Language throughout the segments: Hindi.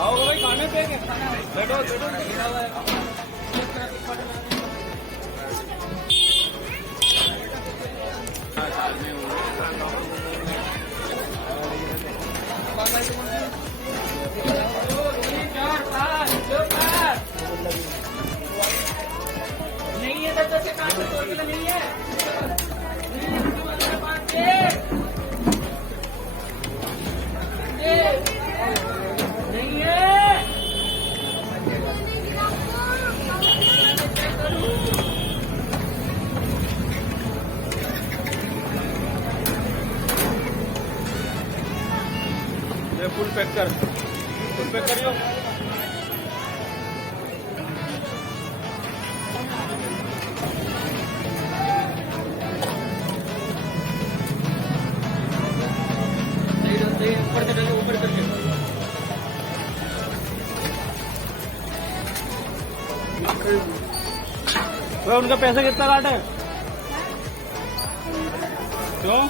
आओ भाई खाने पे बैठो बैठो। नहीं है तब तक काम तो नहीं है। फुल पैक करियो। ऊपर करके तो उनका पैसा कितना काटे क्यों?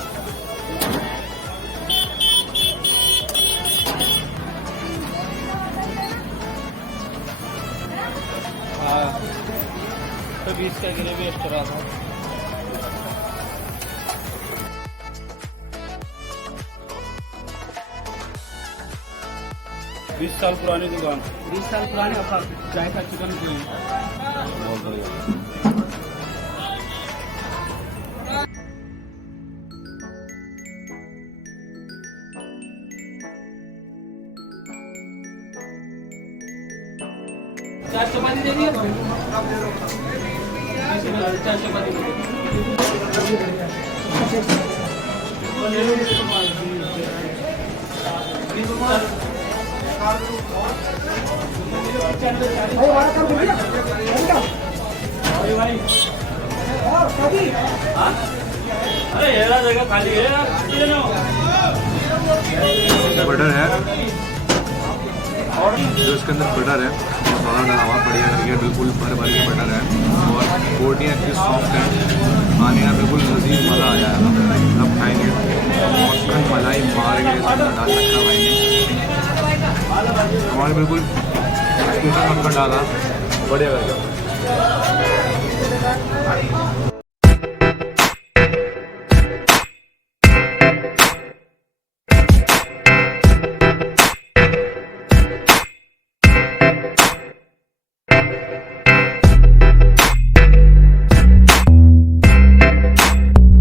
तो 20 का ग्रेवी एक्स्ट्रा था। बीस साल पुरानी दुकान, 20 साल पुराने AFAQ जायका चिकन की। बहुत बढ़िया। चार चपाती दे दिए। 4 चपाती दे अरे येरा जगह खाली है। बटर है जो इसके अंदर बटर है, मसाला डाला हुआ बढ़िया करके, बिल्कुल भर भर के बटर है और बोटियाँ इतनी सॉफ्ट हैं, खाने का बिल्कुल लजीज मज़ा आ जाएगा। सब खाएंगे मक्खन मलाई मार के इसके अंदर डाल सकता भाई हमारे बिल्कुल मक्खन डाला बढ़िया करके।